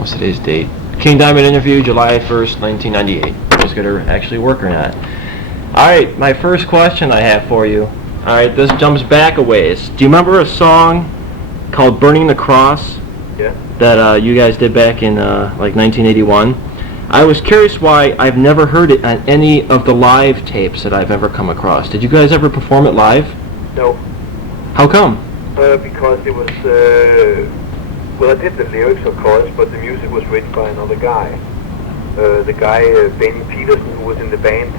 What's today's date? King Diamond interview, July 1st, 1998. I was going to actually work or not. Alright, my first question I have for you. Alright, this jumps back a ways. Do you remember a song called Burning the Cross? Yeah. That you guys did back in like 1981? I was curious why I've never heard it on any of the live tapes that I've ever come across. Did you guys ever perform it live? No. How come? Because it was, well, I did the lyrics, of course, but the music was written by another guy. The guy, Benny Peterson, who was in the band,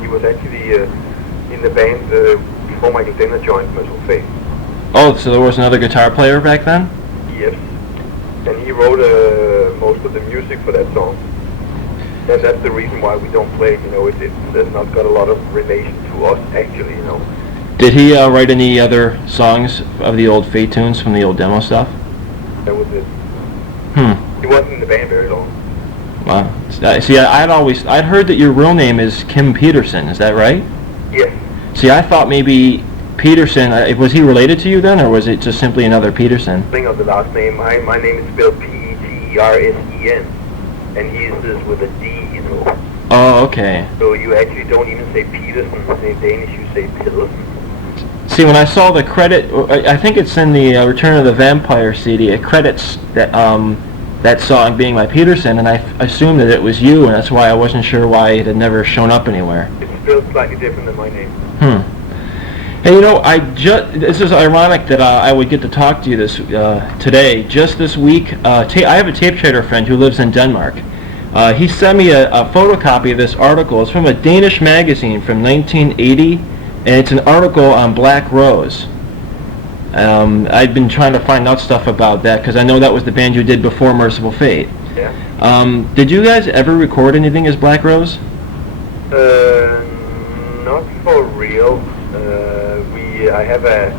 he was actually in the band before Michael Denner joined Mercyful Fate. Oh, so there was another guitar player back then? Yes. And he wrote most of the music for that song. And that's the reason why we don't play, you know, it's not got a lot of relation to us, actually, you know. Did he write any other songs of the old Fate tunes from the old demo stuff? That was it. He wasn't in the band very long. Wow. See, I'd heard that your real name is Kim Peterson, is that right? Yes. See, I thought maybe Peterson, was he related to you then, or was it just simply another Peterson? Thing of the last name, my name is spelled P-E-T-E-R-S-E-N, and his is with a D, you know. Oh, okay. So you actually don't even say Peterson in Danish, you say Pedersen. See, when I saw the credit, I think it's in the Return of the Vampire CD, it credits that song being by Peterson, and I assumed that it was you, and that's why I wasn't sure why it had never shown up anywhere. It's spelled slightly different than my name. Hey, you know, this is ironic that I would get to talk to you this today. Just this week, I have a tape trader friend who lives in Denmark. He sent me a photocopy of this article. It's from a Danish magazine from 1980, and it's an article on Black Rose. I'd been trying to find out stuff about that because I know that was the band you did before Mercyful Fate. Yeah. Did you guys ever record anything as Black Rose? Not for real. I have a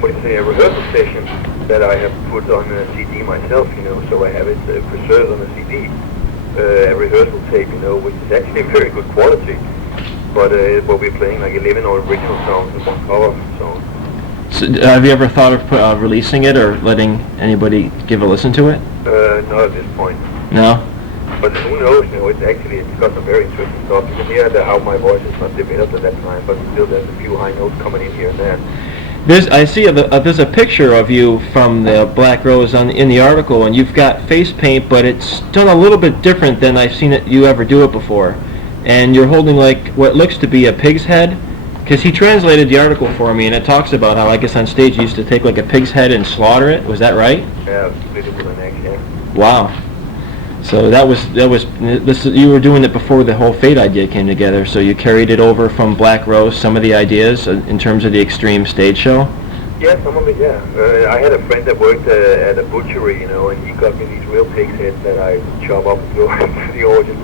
rehearsal session that I have put on a CD myself, you know, so I have it preserved on a CD, a rehearsal tape, you know, which is actually very good quality, but we're playing like 11 original songs and one cover song. So, have you ever thought of releasing it or letting anybody give a listen to it? Not at this point. No? But who knows, you know, it's got some very interesting stuff. You can hear how my voice is not developed at that time, but still there's a few high notes coming in here and there. I see there's a picture of you from the Black Rose in the article, and you've got face paint, but it's done a little bit different than I've seen you ever do it before. And you're holding like what looks to be a pig's head, because he translated the article for me, and it talks about how I guess on stage you used to take like a pig's head and slaughter it. Was that right? Yeah, split it with an axe, yeah. Wow. So you were doing it before the whole Fate idea came together, so you carried it over from Black Rose, some of the ideas in terms of the extreme stage show? Yeah, some of it, yeah. I had a friend that worked at a butchery, you know, and he got me these real pig's heads that I chop up and go into the audience.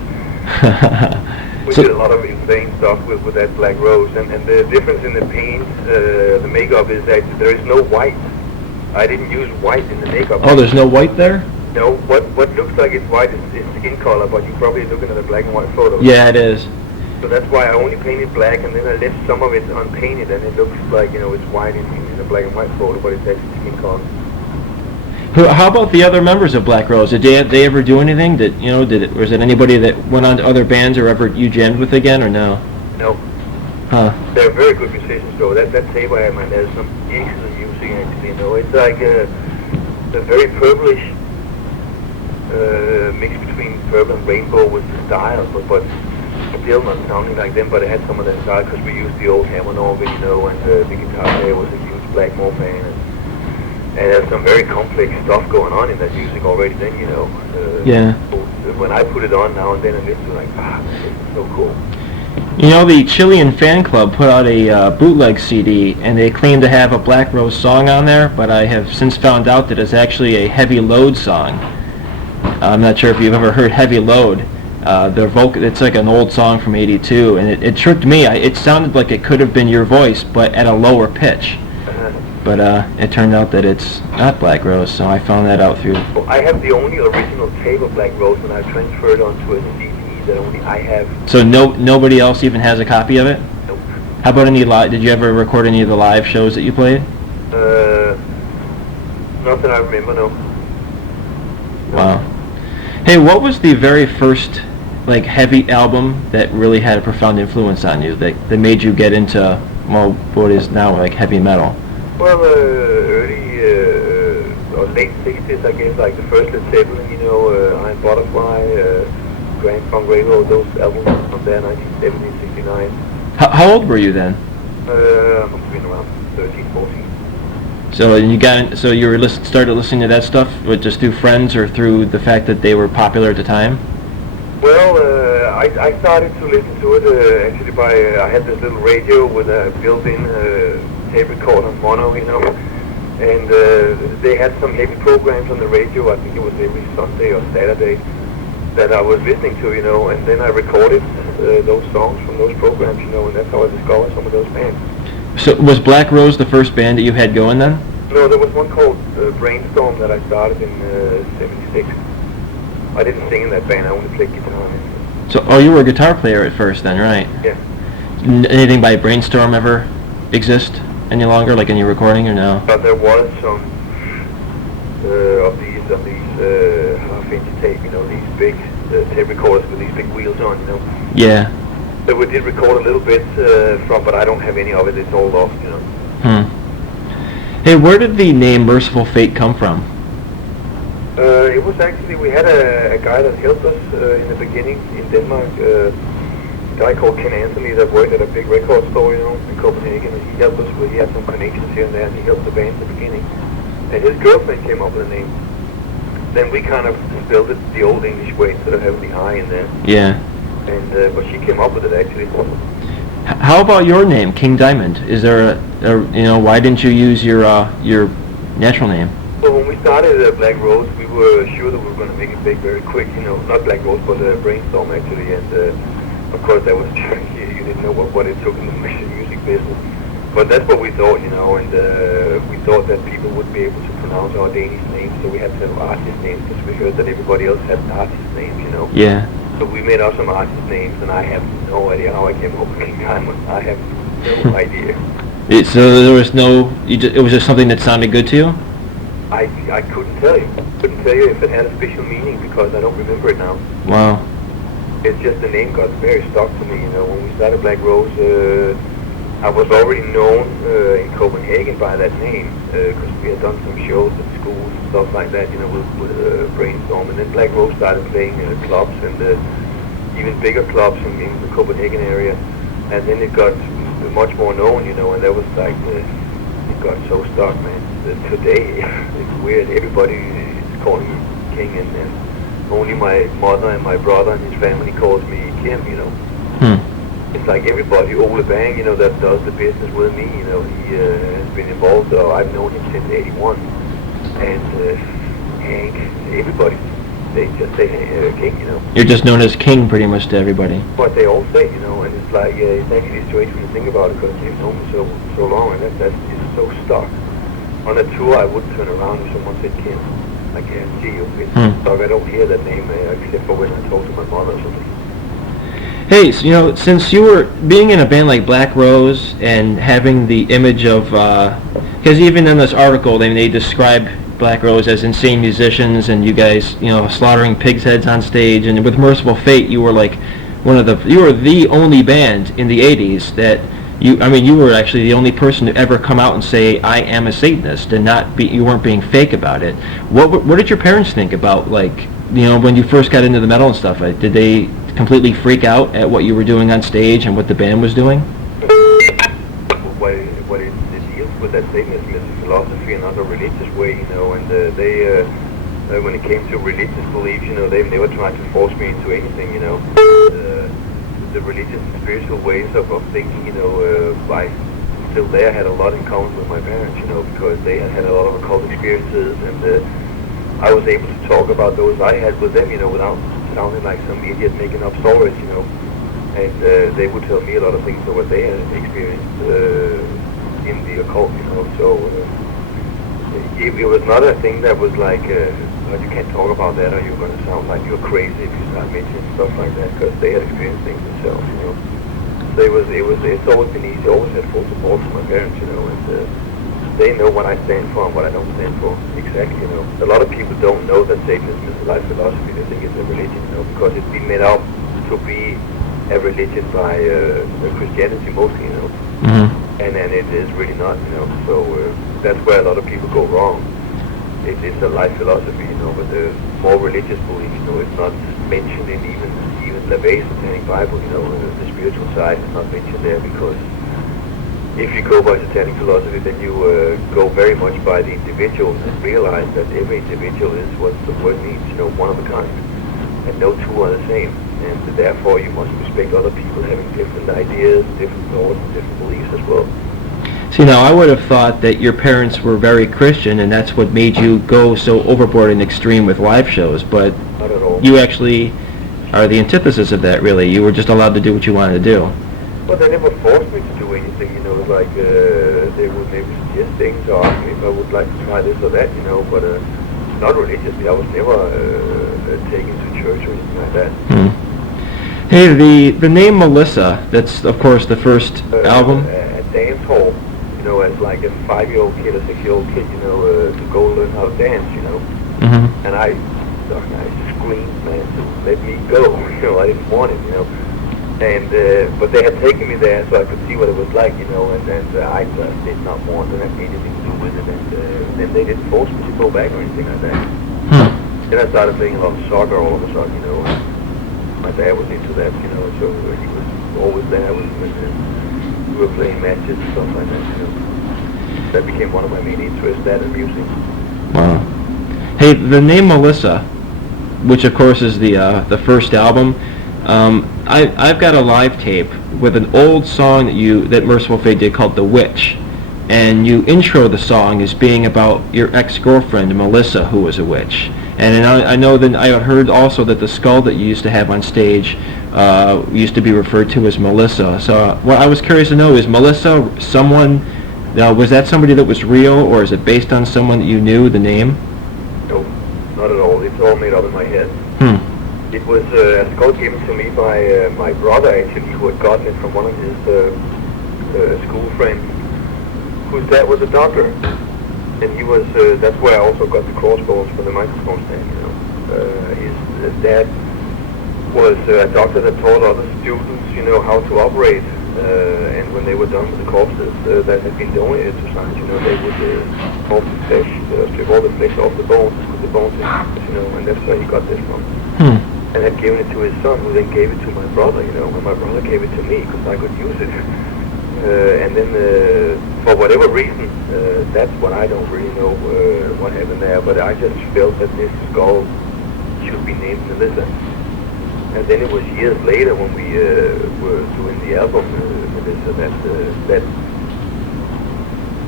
We did a lot of insane stuff with that Black Rose, and the difference in the paint, the makeup is that there is no white. I didn't use white in the makeup. Oh, there's no white there? No, what looks like it's white is skin color, but you're probably looking at a black and white photo. Yeah, it is. So that's why I only painted black, and then I left some of it unpainted, and it looks like, you know, it's white in a black and white photo, but it's actually skin color. How about the other members of Black Rose? Did they ever do anything? Was it anybody that went on to other bands or ever you jammed with again, or no? No. Huh. They're very good musicians, though. That tape I have, man, there's some excellent music, actually, you know. It's like a very purplish mix between purple and rainbow with the style, but still not sounding like them, but it had some of that style because we used the old hammer organ, you know, and the guitar player was a huge Blackmore fan, and there's some very complex stuff going on in that music already then, you know. Yeah. When I put it on now and then, I listen to like, this is so cool. You know, the Chilean fan club put out a bootleg CD, and they claim to have a Black Rose song on there, but I have since found out that it's actually a Heavy Load song. I'm not sure if you've ever heard Heavy Load. It's like an old song from '82, and it tricked me. It sounded like it could have been your voice, but at a lower pitch. But it turned out that it's not Black Rose, so I found that out through... Well, I have the only original tape of Black Rose, and I transferred onto a CD that only I have. So nobody else even has a copy of it? Nope. How about any live? Did you ever record any of the live shows that you played? Not that I remember, no. Wow. Hey, what was the very first like heavy album that really had a profound influence on you that made you get into well what is now like heavy metal? Well, early or late 60s, I guess, like the first Led Zeppelin, you know, Iron Butterfly, Grand Funk Railroad, those albums from there, 1970, 69. How old were you then? I must have been around 13, 14. So you were started listening to that stuff with just through friends or through the fact that they were popular at the time? Well, I started to listen to it actually by, I had this little radio with a built-in tape recorder mono, you know, and they had some heavy programs on the radio. I think it was every Sunday or Saturday that I was listening to, you know, and then I recorded those songs from those programs, you know, and that's how I discovered some of those bands. So was Black Rose the first band that you had going then? No, there was one called Brainstorm that I started in '76. I didn't sing in that band, I only played guitar. So, you were a guitar player at first then, right? Yeah. Anything by Brainstorm ever exist any longer, like any recording or no? But there was some of these half-inch tape, you know, these big tape recorders with these big wheels on, you know. Yeah. So we did record a little bit from, but I don't have any of it. It's all lost, you know. Hey, where did the name Mercyful Fate come from? It was actually, we had a guy that helped us in the beginning in Denmark, a guy called Ken Anthony that worked at a big record store, you know, in Copenhagen. And he helped us with, he had some connections here and there, and he helped the band in the beginning. And his girlfriend came up with a name. Then we kind of spelled it the old English way instead of having the I in there. Yeah. And but she came up with it actually. How about your name, King Diamond? Is there you know, why didn't you use your natural name? Well, when we started Black Rose, we were sure that we were going to make it big very quick, you know, not Black Rose, but Brainstorm actually, and of course that was tricky. You didn't know what it took in the music business. But that's what we thought, you know, and we thought that people would be able to pronounce our Danish names, so we had to have artist names, because we heard that everybody else had artist names, you know. Yeah. So we made up some artist names, and I have no idea how I came up with King Diamond. I have no idea. So there was no, it was just something that sounded good to you? I couldn't tell you. Couldn't tell you if it had a special meaning, because I don't remember it now. Wow. It's just the name got very stuck to me, you know. When we started Black Rose, I was already known in Copenhagen by that name, because we had done some shows at schools and stuff like that, you know, with Brainstorm. And then Black Rose started playing clubs and even bigger clubs in the Copenhagen area. And then it got much more known, you know, and that was like, it got so stuck, man. Today, it's weird. Everybody is calling me King, and only my mother and my brother and his family calls me Kim, you know. It's like everybody, Ole Bang, you know, that does the business with me, you know, he has been involved, I've known him since '81, and Hank, everybody, they just say King, you know. You're just known as King pretty much to everybody. What they all say, you know, and it's like, it's actually strange when you think about it, because you've known me so long, and that's just so stuck. On a tour, I wouldn't turn around if someone said Kim. I guarantee you, it's stuck. I don't hear that name except for when I talk to my mother or something. Hey, so, you know, since you were being in a band like Black Rose and having the image of, because even in this article, they describe Black Rose as insane musicians, and you guys, you know, slaughtering pigs' heads on stage, and with Mercyful Fate, you were like you were the only band in the '80s that you were actually the only person to ever come out and say, I am a Satanist, and you weren't being fake about it. What did your parents think about, like, you know, when you first got into the metal and stuff? Like, did they completely freak out at what you were doing on stage and what the band was doing? What it deals with that Satanism is philosophy and not a religious way, you know, and they, when it came to religious beliefs, you know, they never tried to force me into anything, you know. The religious and spiritual ways of thinking, you know, I still there had a lot in common with my parents, you know, because they had a lot of occult experiences, and I was able to talk about those I had with them, you know, without sounding like some idiot making up stories, you know. And they would tell me a lot of things of what they had experienced in the occult, you know. So it was not a thing that was like, you can't talk about that, or you're going to sound like you're crazy if you start mentioning stuff like that, because they had experienced things themselves, you know. So it's always been easy. I always had full support from my parents, you know, and they know what I stand for and what I don't stand for. Exactly, you know. A lot of people don't know that Satanism is a life philosophy. They think it's a religion, you know, because it's been made out to be a religion by Christianity mostly, you know. Mm-hmm. And it is really not, you know. So that's where a lot of people go wrong. It's a life philosophy, you know, but the more religious beliefs, you know, it's not mentioned in even LaVey's Satanic Bible, you know, the spiritual side is not mentioned there, because if you go by Satanic philosophy, then you go very much by the individual and realize that every individual is what the word means, you know, one of a kind, and no two are the same, and therefore you must respect other people having different ideas, different thoughts, and different beliefs as well. See, now I would have thought that your parents were very Christian, and that's what made you go so overboard and extreme with live shows, but Not at all. you actually are the antithesis of that, really. You were just allowed to do what you wanted to do. Well, they never forced me to do anything, you know, like they would maybe suggest things or ask me if I would like to try this or that, you know, but not religiously. I was never taken to church or anything like that. Hmm. Hey, the name Melissa, that's, of course, the first album. At dance hall, you know, as like a 5-year-old kid, a 6-year-old kid, you know, to go learn how to dance, you know. Mm-hmm. And I screamed, man, to let me go, you know, I didn't want it, you know. And but they had taken me there so I could see what it was like, you know, and I just did not want to have anything to do with it, and then they didn't force me to go back or anything like that. Hmm. Then I started playing a lot of soccer all of a sudden, you know, and my dad was into that, you know, so he was always there with me, and we were playing matches and stuff like that, you know. That became one of my main interests, that and music. Wow. Hey, the name Melissa, which of course is the first album, I've got a live tape with an old song that Mercyful Fate did called The Witch, and you intro the song as being about your ex-girlfriend Melissa, who was a witch. And I know that I heard also that the skull that you used to have on stage used to be referred to as Melissa. So what I was curious to know is, Melissa someone, was that somebody that was real, or is it based on someone that you knew, the name? No, not at all. It's all made up in my head. Hmm. It was a skull given to me by my brother, actually, who had gotten it from one of his school friends, whose dad was a doctor. And he was, that's where I also got the crossbones for the microphone stand, you know. His dad was a doctor that taught other students, you know, how to operate. And when they were done with the corpses that had been donated to science, you know, they would strip all the flesh off the bones, and put the bones in, you know, and that's where he got this from. Hmm. And had given it to his son, who then gave it to my brother, you know, and my brother gave it to me because I could use it. And then, for whatever reason, that's what I don't really know what happened there, but I just felt that this skull should be named Melissa. And then it was years later when we were doing the album, Melissa, that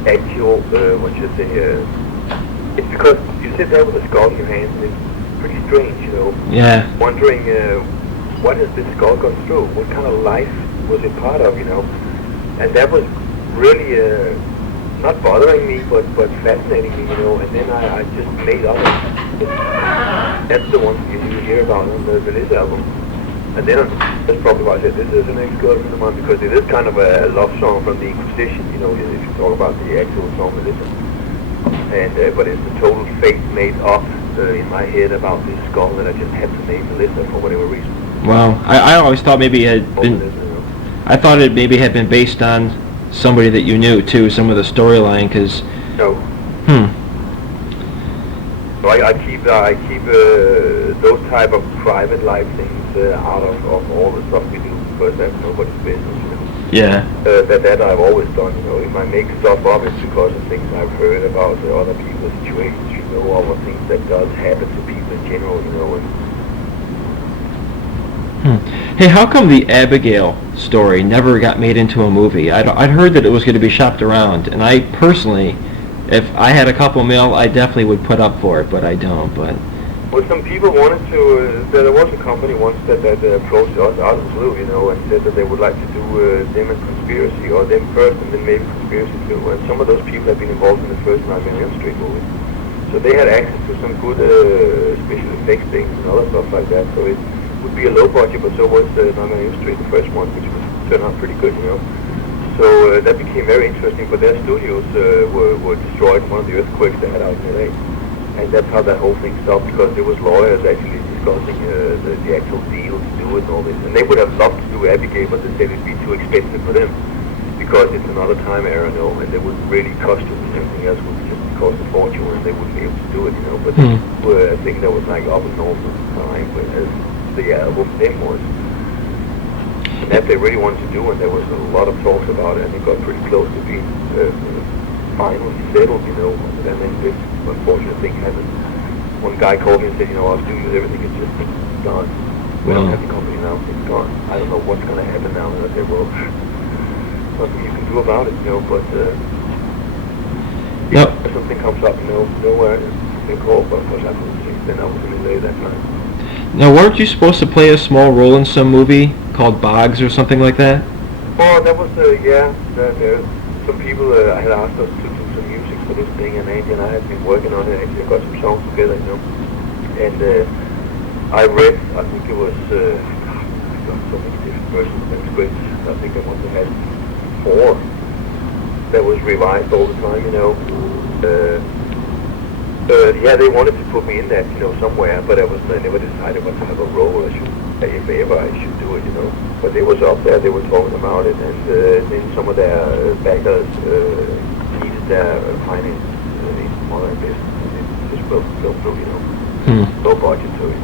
actual, what should I say, it's because you sit there with a skull in your hand, and it's pretty strange, you know. Yeah. Wondering, what has this skull gone through? What kind of life was it part of, you know? And that was really not bothering me, but fascinating me, you know. And then I just made up it. That's the one you hear about on the Melissa album. And then that's probably why I said this is an ex-girlfriend of mine, because it is kind of a love song from the Inquisition, you know, if you talk about the actual song Melissa. And but it's a total fake made up in my head about this skull that I just had to name Melissa for whatever reason. Wow. I always thought maybe it had been... Melissa, you know. I thought it maybe had been based on somebody that you knew too, some of the storyline, because... No. So I keep those type of private life things out of all the stuff we do, because that's nobody's business, you know. Yeah. That I've always done, you know. If I make stuff up, it's because of things I've heard about other people's situations, you know, or things that does happen to people in general, you know. Hey, how come the Abigail story never got made into a movie? I'd heard that it was going to be shopped around, and I personally, if I had a couple mil, I definitely would put up for it, but I don't. But well, some people wanted to. There was a company once that approached us out of the blue, you know, and said that they would like to do them and Conspiracy, or them first, and then maybe Conspiracy too. And some of those people have been involved in the first Nightmare on Elm Street movie, so they had access to some good special effects things and other stuff like that. So it would be a low budget, but so was Nightmare on Elm Street, the first one, which was turned out pretty good, you know. So that became very interesting, but their studios were destroyed in one of the earthquakes they had out in LA. And that's how that whole thing stopped, because there was lawyers actually discussing the actual deal to do it and all this. And they would have loved to do Abigail, but they said it'd be too expensive for them, because it's another time era, and they would really costume and everything else would just cost a fortune, and they wouldn't be able to do it, But this were a thing that was like up and north at the time, as the album then was. And that they really wanted to do, and there was a lot of talks about it, and it got pretty close to being finally settled, and then this unfortunate thing happened. One guy called me and said, our studios, everything is just gone. We don't have the company now, it's gone. I don't know what's going to happen now. And I said, well, nothing you can do about it, but if something comes up, nowhere, they call, but of course I couldn't see, then I was in LA that night. Now, weren't you supposed to play a small role in some movie called Boggs or something like that? Oh, that was, some people had asked us to do some music for this thing, and Andy and I had been working on it, actually got some songs together, And I read, I think it was, I got so many different versions of the scripts. I think I must have had 4 that was revised all the time, they wanted to put me in that, somewhere, but I never decided what type of role I should, if ever I should do it, But it was up there, they were talking about it, and then some of their backers needed their finance in modern business, and it just fell through, no budget to it.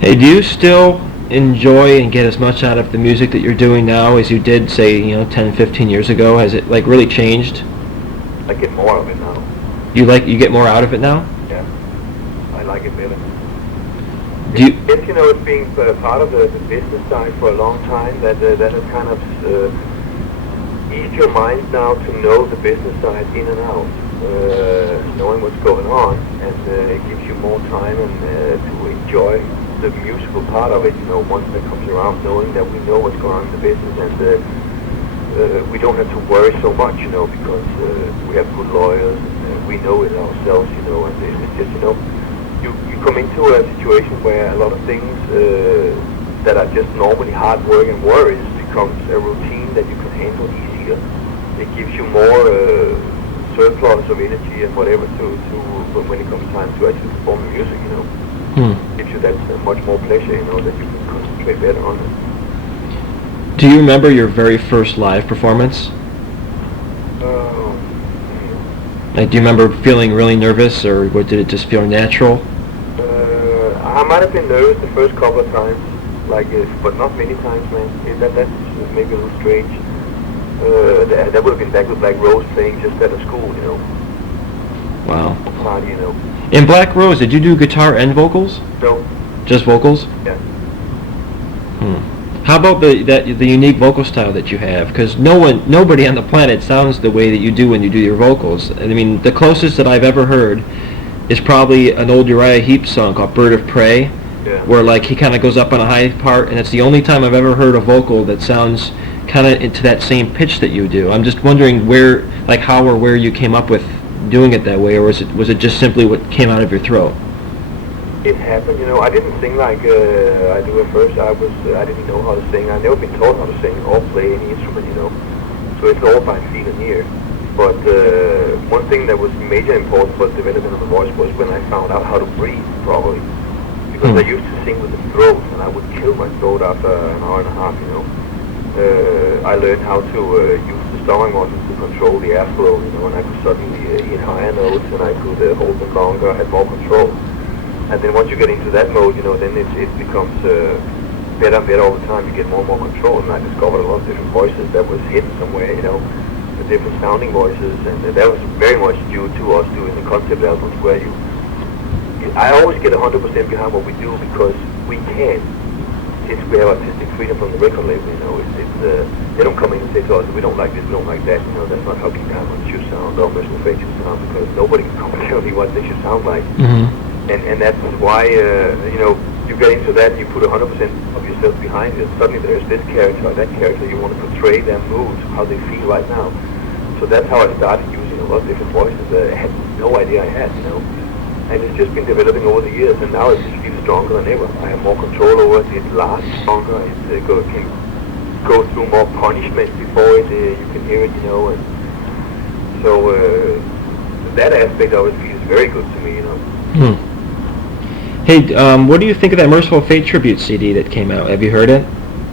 Hey, do you still enjoy and get as much out of the music that you're doing now as you did, say, 10, 15 years ago? Has it, really changed? I get more of it now. You get more out of it now? Yeah, I like it better. Do you? It's being part of the business side for a long time, that has kind of eased your mind now to know the business side in and out, knowing what's going on, and it gives you more time and to enjoy the musical part of it, once that comes around, knowing that we know what's going on in the business, and we don't have to worry so much, because we have good lawyers, and we know it ourselves, and it's just, you come into a situation where a lot of things that are just normally hard work and worries becomes a routine that you can handle easier. It gives you more surplus of energy and whatever to when it comes time to actually perform the music, Gives you that much more pleasure, that you can concentrate better on it. Do you remember your very first live performance? Do you remember feeling really nervous, or did it just feel natural? I might have been nervous the first couple of times, but not many times, man. That's maybe a little strange. That would have been back with Black Rose playing just at a school, Wow. Party, In Black Rose, did you do guitar and vocals? No. Just vocals? Yeah. How about the unique vocal style that you have? Because nobody on the planet sounds the way that you do when you do your vocals. I mean, the closest that I've ever heard is probably an old Uriah Heep song called Bird of Prey, where he kind of goes up on a high part, and it's the only time I've ever heard a vocal that sounds kind of into that same pitch that you do. I'm just wondering how or where you came up with doing it that way, or was it just simply what came out of your throat? It happened, I didn't sing like I do at first. I didn't know how to sing. I've never been taught how to sing or play any instrument, So it's all by feel and ear. But one thing that was major important for the development of the voice was when I found out how to breathe properly. Because I used to sing with the throat, and I would kill my throat after an hour and a half, I learned how to use the stomach muscles to control the airflow, and I could suddenly hit higher notes, and I could hold them longer, I had more control. And then once you get into that mode, then it becomes better and better all the time. You get more and more control, and I discovered a lot of different voices that was hidden somewhere, the different sounding voices, and that was very much due to us doing the concept albums where I always get 100% behind what we do because we can. Since we have artistic freedom from the record label, they don't come in and say to us, we don't like this, we don't like that, that's not how King Diamond should sound, or Mercyful Fate should sound, because nobody can come and tell me what they should sound like. And that's why, you get into that, you put 100% of yourself behind it. Suddenly there's this character or that character, you want to portray their moods, how they feel right now. So that's how I started using a lot of different voices that I had no idea I had, And it's just been developing over the years, and now it just feels stronger than ever. I have more control over it, it lasts longer, it can go through more punishment before you can hear it, you know, and so that aspect of it feels very good to me, you know. Hey, what do you think of that Mercyful Fate tribute CD that came out? Have you heard it?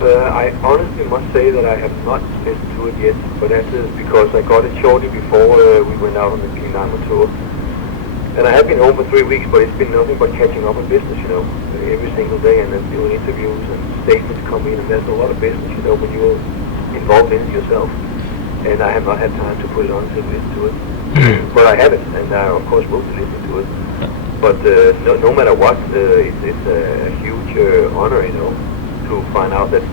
I honestly must say that I have not listened to it yet, but that is because I got it shortly before we went out on the Pinamo tour. And I have been home for 3 weeks, but it's been nothing but catching up on business, you know, every single day, and then doing interviews and statements come in, and there's a lot of business, you know, when you're involved in it yourself. And I have not had time to put it on to listen to it. But I have it, and I, of course, will be listening to it. But no matter what, it's a huge honor, you know, to find out that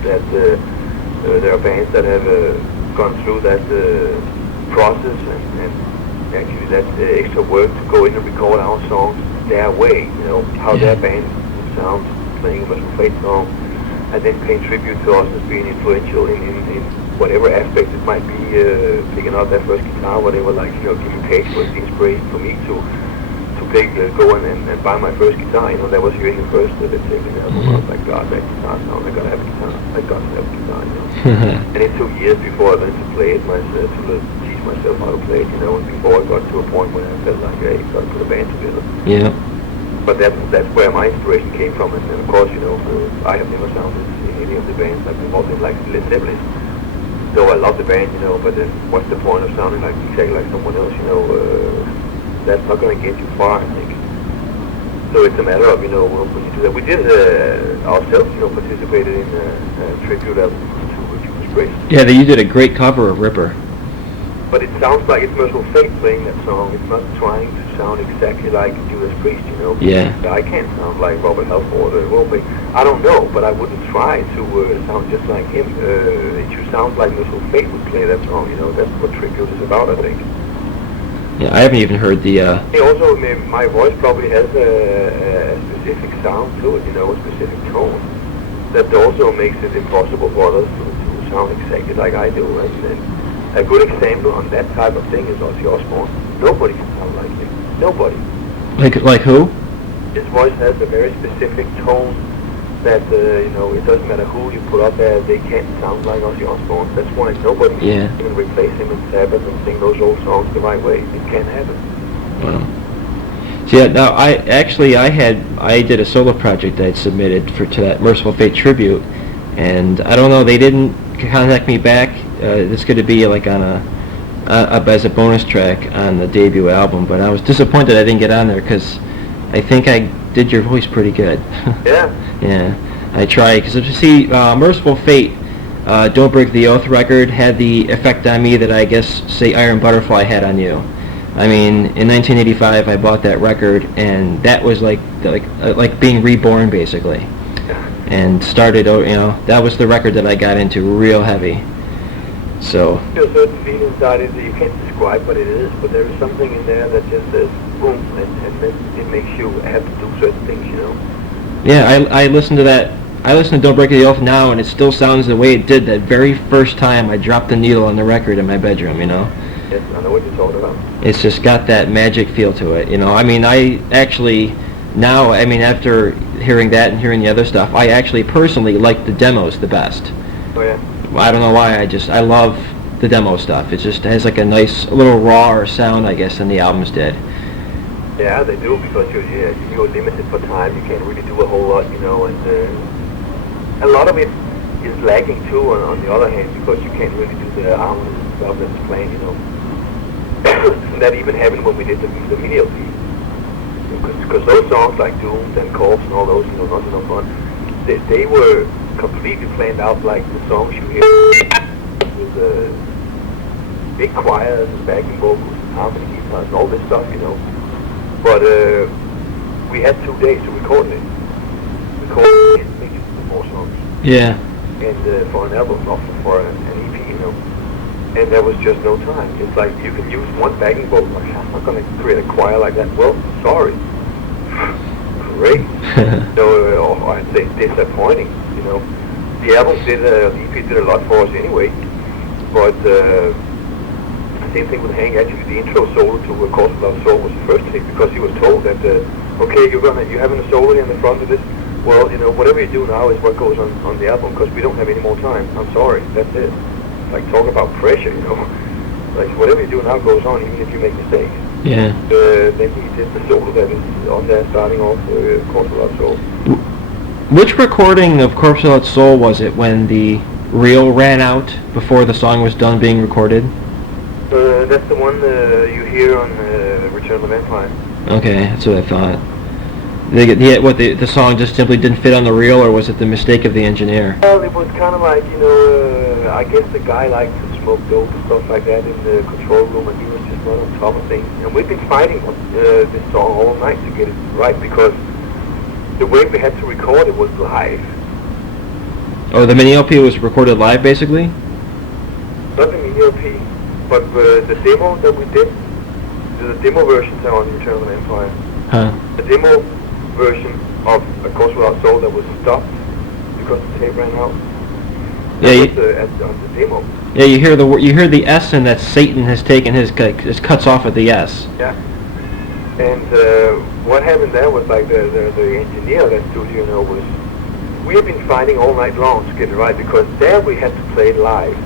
there are bands that have gone through that process and actually that extra work to go in and record our songs their way, you know, how their band would sound playing a Mercyful Fate song, and then paying tribute to us as being influential in whatever aspect it might be, picking up that first guitar, whatever, like, you know, Jimmy Page was the inspiration for me to go in and buy my first guitar, you know, that was hearing the first the second album. I was like, God, that guitar sound, I gotta have a guitar, I gotta have a guitar, you know. And it took years before I learned to play it myself, to teach myself how to play it, you know, and before I got to a point where I felt like, hey, you gotta put a band together. Yeah. But that's where my inspiration came from, and of course, you know, I have never sounded in any of the bands I've been involved in, like Led Zeppelin. Though I love the band, you know, but then what's the point of sounding like exactly like someone else, you know? That's not going to get you far, I think. So it's a matter of, you know, when you do that. We did ourselves, you know, participated in a tribute album to Judas Priest. Yeah, you did a great cover of Ripper. But it sounds like it's Mercyful Fate playing that song. It's not trying to sound exactly like Judas Priest, you know. Yeah. I can't sound like Robert Halford or Wolfie. I don't know, but I wouldn't try to sound just like him. It should sound like Mercyful Fate would play that song, you know. That's what tribute is about, I think. Yeah, I haven't even heard the... Hey, also, my voice probably has a specific sound to it, you know, a specific tone. That also makes it impossible for others to sound exactly like I do. And a good example on that type of thing is Ozzy Osbourne. Nobody can sound like him. Nobody. Like who? His voice has a very specific tone that, you know, it doesn't matter who you put up there, they can't sound like Ozzy Osbourne. That's why nobody can replace him in Sabbath and sing those old songs the right way. It can't happen. Wow. So yeah, now I did a solo project I'd submitted to that Mercyful Fate tribute, and I don't know, they didn't contact me back. It's going to be like on as a bonus track on the debut album, but I was disappointed I didn't get on there because I think I did your voice pretty good. Yeah. Yeah, I tried, because you see, Mercyful Fate, Don't Break the Oath record had the effect on me that I guess, say, Iron Butterfly had on you. I mean, in 1985 I bought that record, and that was like being reborn, basically. And started, you know, that was the record that I got into real heavy. So. There's a certain feeling inside it that you can't describe what it is, but there is something in there that just says boom, and it makes you have to do certain things, you know. Yeah, I listened to that. I listen to Don't Break the Oath now, and it still sounds the way it did that very first time I dropped the needle on the record in my bedroom, you know. Yes, I know what you're talking about. It's just got that magic feel to it, you know. I mean, I actually, now, I mean, after hearing that and hearing the other stuff, I actually personally like the demos the best. Oh, yeah? I don't know why, I love the demo stuff. It just has like a nice, a little rawer sound, I guess, than the albums did. Yeah, they do, because you're limited for time. You can't really do a whole lot, you know, and a lot of it is lacking too, on the other hand, because you can't really do the harmonies and stuff that's planned, you know. And that even happened when we did the video piece. Because those songs like Doomed and Corpse and all those, you know, Nothing No Fun, they were completely planned out like the songs you hear with big choirs and backing vocals and harmony guitars and all this stuff, you know. But we had 2 days to record it. Record and mix the 4 songs. Yeah. And for an album, not for an EP, you know. And there was just no time. It's like you can use one backing vocal. Like, I'm not going to create a choir like that. Well, sorry. Great. So I'd say disappointing, you know. The album did, the EP did a lot for us anyway. But same thing with Hank. Actually, the intro solo to A Cause of Love Soul was the first take, because he was told that, okay, you're having a solo in the front of this. well, you know, whatever you do now is what goes on the album, because we don't have any more time. I'm sorry, that's it. Like, talk about pressure, you know. Like, whatever you do now goes on, even if you make mistakes. Yeah. Then he did the solo that is on there, starting off Corpse Without Soul. Which recording of Corpse Without Soul was it when the reel ran out before the song was done being recorded? That's the one you hear on Return of the Vampire. Okay, that's what I thought. The song just simply didn't fit on the reel, or was it the mistake of the engineer? Well, it was kind of like, you know, I guess the guy liked to smoke dope and stuff like that in the control room, and he was just not on top of things. And we've been fighting this song all night to get it right, because the way we had to record it was live. Oh, the mini LP was recorded live, basically? Not the mini LP, but the demo that we did, the demo versions are on Return of the Vampire. Huh. The demo version of A Corpse Without Soul that was stopped because the tape ran out. Yeah, On the demo. Yeah, you hear the S, and that Satan has taken his cuts off at the S. Yeah. And what happened there was, like, the engineer of that studio, you know, was, we have been fighting all night long to get it right, because there we had to play it live.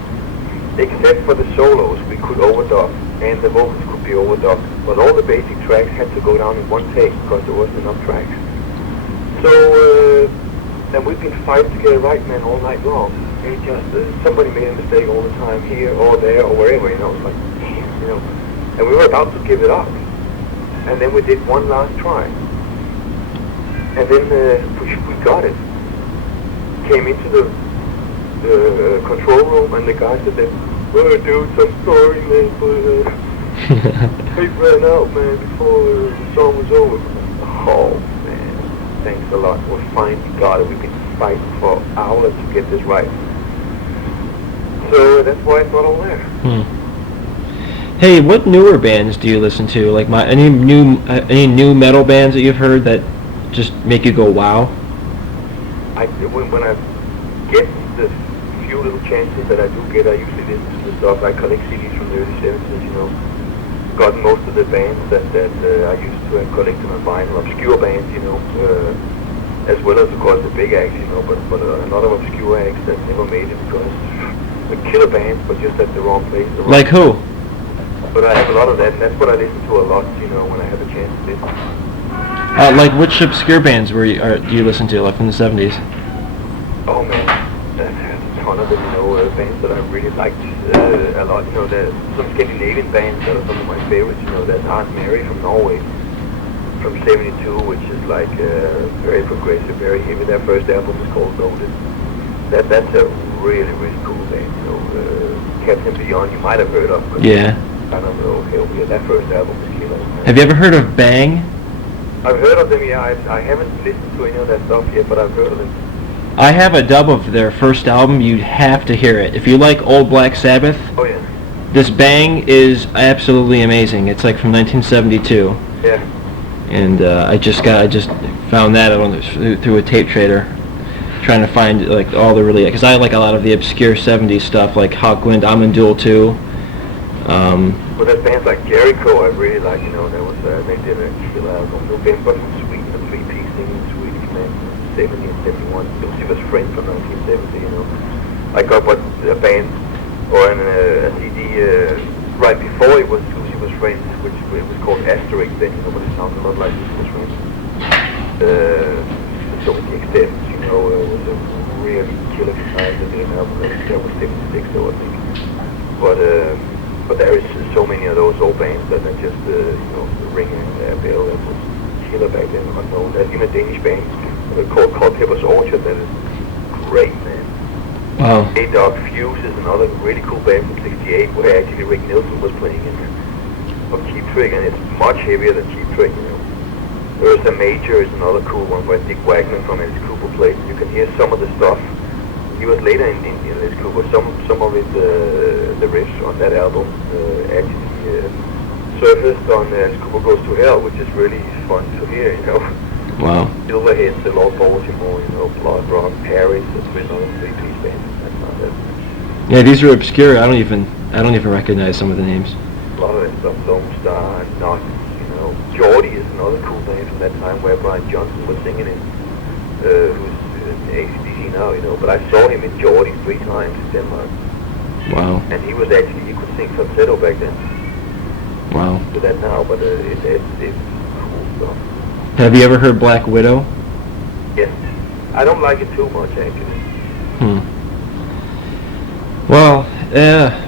Except for the solos, we could overdub, and the vocals could be overdubbed, but all the basic tracks had to go down in one take because there wasn't enough tracks. So, and we've been fighting to get it right, man, all night long. And just somebody made a mistake all the time, here or there or wherever, you know. It's like, damn, you know. And we were about to give it up, and then we did one last try, and then we got it. Came into the control room, and the guy said that, "Oh, dude, I'm sorry, man, but tape ran out, man, before the song was over." Oh, man, thanks a lot. We finally got it. We've been fighting for hours to get this right. So that's why it's not on there. Hey, what newer bands do you listen to? Like any new metal bands that you've heard that just make you go wow? When I get the few little chances that I do get, I usually listen to the stuff. I collect CDs from the early 70s, you know. Got most of the bands that I used to collect them on vinyl, obscure bands, you know, as well as, of course, the big acts, you know, but a lot of obscure acts that never made it because the killer bands, but just at the wrong place. Like who? But I have a lot of that, and that's what I listen to a lot, you know, when I have a chance to listen. Like which obscure bands do you listen to, like from the 70s? Oh man, there's a ton of them, you know, bands that I really liked a lot. You know, there's some Scandinavian bands that are some of my favorites. You know, there's Aunt Mary from Norway, from '72, which is like very progressive, very heavy. Their first album is called Loaded. That's a really, really cool band. You know, Captain Beyond, you might have heard of. Yeah. Kind of okay, yeah, that first album is killer. Have you ever heard of Bang? I've heard of them, yeah. I haven't listened to any of that stuff yet, but I've heard of them. I have a dub of their first album. You'd have to hear it. If you like old Black Sabbath, oh yeah, this Bang is absolutely amazing. It's like from 1972. Yeah. And I just found that through a tape trader, trying to find like all the really, because I like a lot of the obscure 70s stuff, like Hawkwind, Amandul 2. Well, there's bands like Jericho I really like, you know. There was they did a killer album, November from Sweden, a three-piece singing Swedish man from 70 and 71. Lucifer's Friend from 1970, you know. I got a band or a CD right before it was Lucifer's Friend, which it was called Asterix then, you know, but it sounded a lot like Lucifer's Friend. So the Extents, you know, was a really killer guitar that did an album that was 76 though, I think. But there is so many of those old bands that are just, you know, ringing their bell. That was killer back then, unknown. There's even a Danish band called Culpepper's Orchard that is great, man. Wow. Davthvs is another really cool band from '68 where actually Rick Nielsen was playing in of Cheap Trick, and it's much heavier than Cheap Trick, you know. There's a Major is another cool one where Dick Wagner from Alice Cooper played. You can hear some of the stuff. He was later in Alice Cooper. Some of it, the riffs on that album actually surfaced on Alice Cooper Goes to Hell, which is really fun to hear, you know. Wow. Silverheads, the Lord Baltimore, you know, Blood Rock, Paris, that's been on a three-piece band. That's not that. Yeah, these are obscure. I don't even recognize some of the names. A lot of that stuff, Lone Star, Knox, you know. Geordie is another cool band from that time where Brian Johnson was singing in. who's in ACDC now, you know. But I saw him in Geordie 3 times in Denmark. Wow. And he could sing falsetto back then. Wow. Do that now, but it's cool stuff. Have you ever heard Black Widow? Yes. I don't like it too much, actually. Well,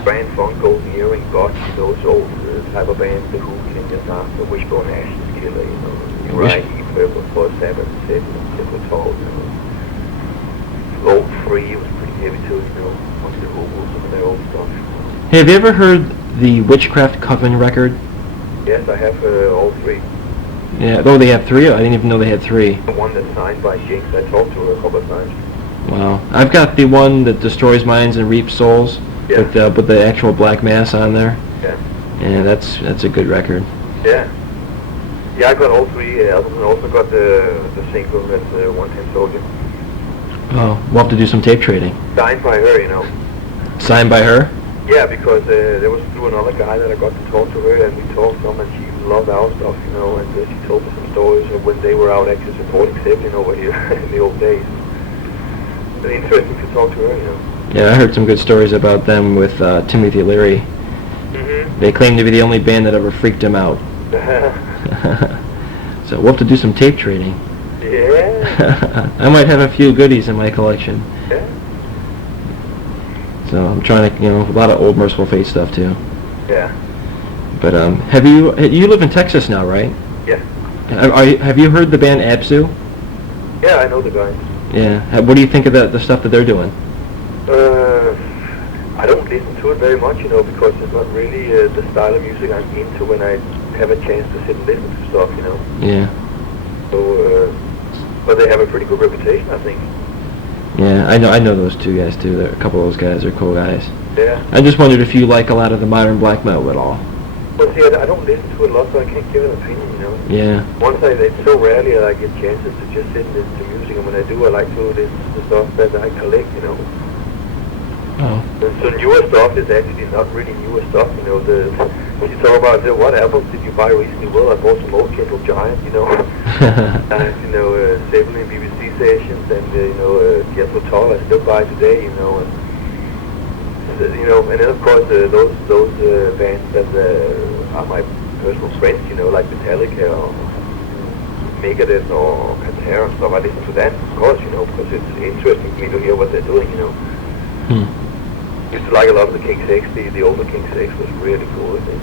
Grand Funk, Golden Earring, Gotch, those old type of bands, the Who, King Disaster, Wishbone Ashes, Killer, you know, Uriah Heep, Purple, for Sabbath, Simple Tall, you know. Old Free was pretty heavy too, you know, on the vocals, some of their old stuff. hey, have you ever heard the Witchcraft Coven record? Yes, I have all 3. Yeah, oh, they have 3? I didn't even know they had 3. The one that's signed by Jinx, I talked to her a couple of times. Wow. I've got the one that destroys minds and reaps souls, Yeah. with the actual Black Mass on there. Yeah. And that's a good record. Yeah. Yeah, I got all 3 albums, and also got the single that's One Time Soldier. Oh, we'll have to do some tape trading. Signed by her, you know. Signed by her? Yeah, because there was through another guy that I got to talk to her, and we talked some, and she loved our stuff, you know, and she told me some stories of when they were out actually supporting Zeppelin over here in the old days. It's interesting to talk to her, you know. Yeah, I heard some good stories about them with Timothy Leary. Mm-hmm. They claim to be the only band that ever freaked him out. So we'll have to do some tape trading. Yeah. I might have a few goodies in my collection. Yeah. So I'm trying to, a lot of old Mercyful Fate stuff too. Yeah. But you live in Texas now, right? Yeah. Have you heard the band Absu? Yeah, I know the guys. Yeah. What do you think of the stuff that they're doing? I don't listen to it very much, you know, because it's not really the style of music I'm into when I have a chance to sit and listen to stuff, you know. Yeah. So, but they have a pretty good reputation, I think. Yeah, I know those 2 guys too. A couple of those guys are cool guys. Yeah. I just wondered if you like a lot of the modern black metal at all. Well, see, I don't listen to it a lot, so I can't give an opinion, you know. Yeah. It's so rarely that I get chances to just sit and listen to music, and when I do, I like to listen to stuff that I collect, you know. Oh. So newer stuff is actually not really newer stuff, you know. When you talk about what albums did you buy recently? Well, I bought some old Gentle Giant, you know, and Zeppelin BBC sessions, and Gentle Tall I still buy today, you know, and and then of course those bands that are my personal friends, you know, like Metallica or Megadeth or Pantera and stuff. I listen to that, of course, you know, because it's interesting for me to hear what they're doing, you know. Used to like a lot of the King 6. The older King 6 was really cool, I think.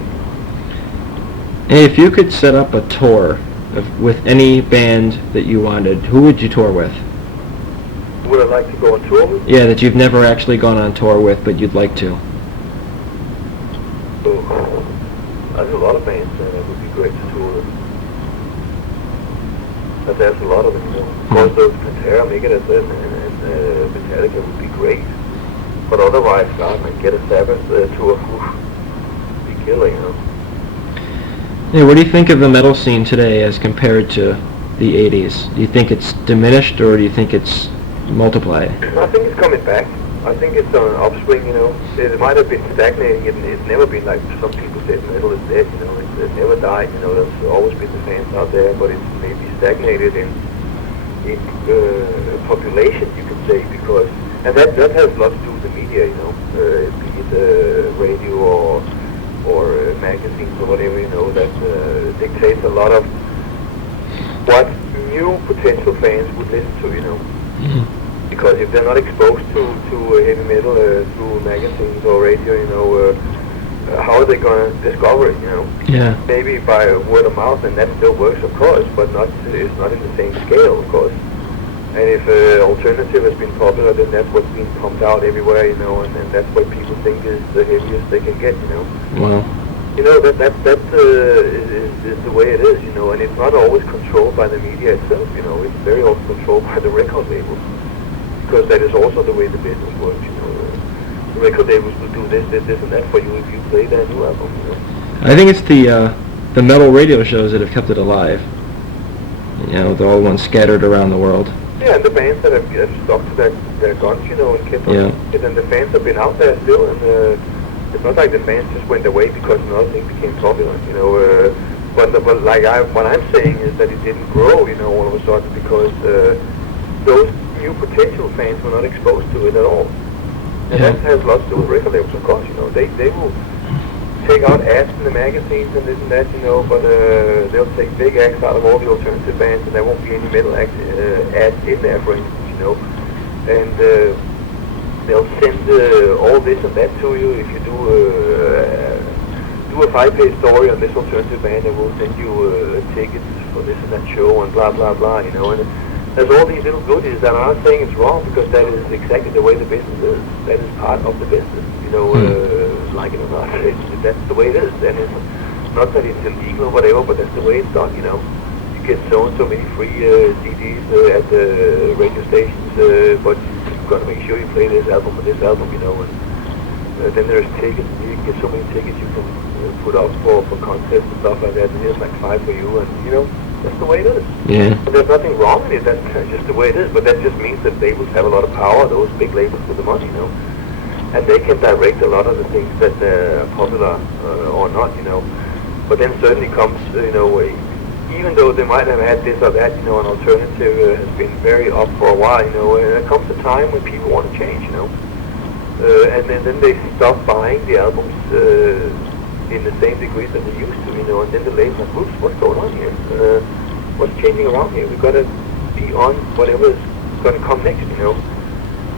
If you could set up a tour with any band that you wanted, who would you tour with? Would I like to go on tour with? Yeah, that you've never actually gone on tour with, but you'd like to. Oh, there's a lot of bands that would be great to tour with. But there's a lot of them, you know. Of course, those Pantera, Megadeth, and Metallica would be great. But otherwise, get a Sabbath tour, be killer, you know. Yeah, what do you think of the metal scene today as compared to the 80s? Do you think it's diminished, or do you think it's multiplied? I think it's coming back. I think it's on an upswing, you know. It might have been stagnating, and it's never been like some people said metal is dead, you know. It's never died, you know. There's always been the fans out there, but it's maybe stagnated in population, you could say, because, and that has a lot to do with the media, you know, be it radio or magazines or whatever, you know, that dictates a lot of what new potential fans would listen to, you know. Mm-hmm. Because if they're not exposed to heavy metal through magazines or radio, you know, how are they going to discover it, you know? Yeah. Maybe by word of mouth, and that still works, of course, but it's not in the same scale, of course. And if alternative has been popular, then that's what's being pumped out everywhere, you know, and that's what people think is the heaviest they can get, you know. Well. You know, that is the way it is, you know, and it's not always controlled by the media itself, you know. It's very often controlled by the record labels, because that is also the way the business works, you know. The record labels will do this, and that for you if you play their new album, you know. I think it's the metal radio shows that have kept it alive. You know, the old ones scattered around the world. Yeah, and the bands that have stuck to their guns, you know, and kept on. Yeah. And the fans have been out there still, and it's not like the fans just went away because another thing became popular, you know. But like what I'm saying is that it didn't grow, you know, all of a sudden because those new potential fans were not exposed to it at all. And that has lots to do with record labels, of course, you know. They will take out ads in the magazines and this and that, you know, but they'll take big acts out of all the alternative bands, and there won't be any metal ads in there, for instance, you know. And they'll send all this and that to you. If you do a 5-page story on this alternative band, they will send you tickets for this and that show and blah blah blah, you know. And there's all these little goodies, and I'm not saying it's wrong, because that is exactly the way the business is. That is part of the business, you know, like it or not. That's the way it is, and it's not that it's illegal or whatever, but that's the way it's done, you know. You get so and so many free CDs at the radio stations, but you've got to make sure you play this album or this album, you know. And then there's tickets. You can get so many tickets you can put up for contests and stuff like that, and there's like 5 for you, and you know. That's the way it is. Yeah. But there's nothing wrong with it. That's just the way it is. But that just means that labels have a lot of power, those big labels with the money, you know. And they can direct a lot of the things that are popular or not, you know. But then certainly comes, you know, even though they might have had this or that, you know, an alternative has been very up for a while, you know, there comes a time when people want to change, you know. And then they stop buying the albums in the same degree that they used to, you know, and then the labels like, oops, what's going on here? What's changing around here? We've got to be on whatever is going to come next, you know.